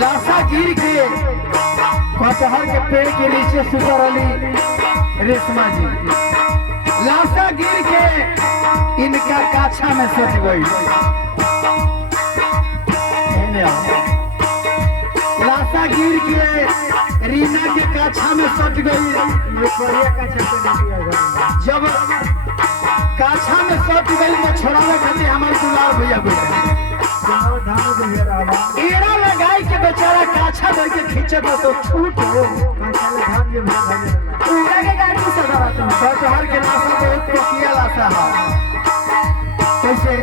लाशा गिर के कटहल के पेड़ के नीचे सुतर अली रेशमा जी। लाशा गिर के इनका काछा में सट गई। लाशा गिर के रीना के काछा में सट गई। जब काछा में सट गई तो छोड़ावे खातिर हमारे दुलार भैया बोले एड़ा लगाई के बेचारा काछा दे के खींचे तो छूट हो उड़ा के गाड़ी से डराता है। कटहल के लाशा बहुत किया लाशा है कैसे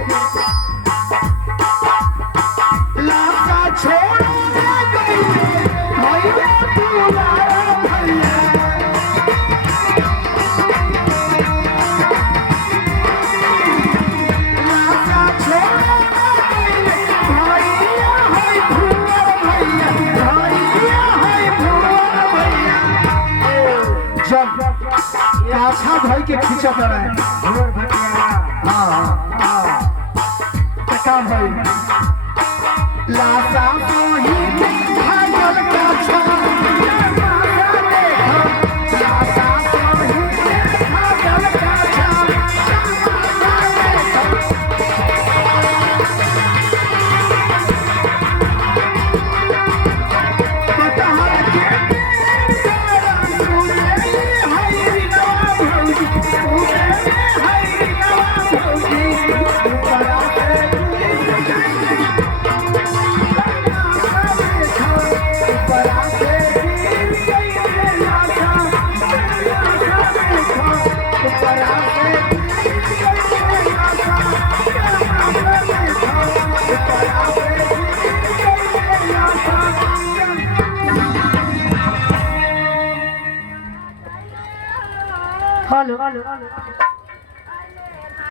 लाशा छोड़ गई भैया दुलारा भैया काछा भाई के खींचा पड़ा है। काम भाई लाशा को ही भागल काछा लाशा को ही भागल काछा हेलो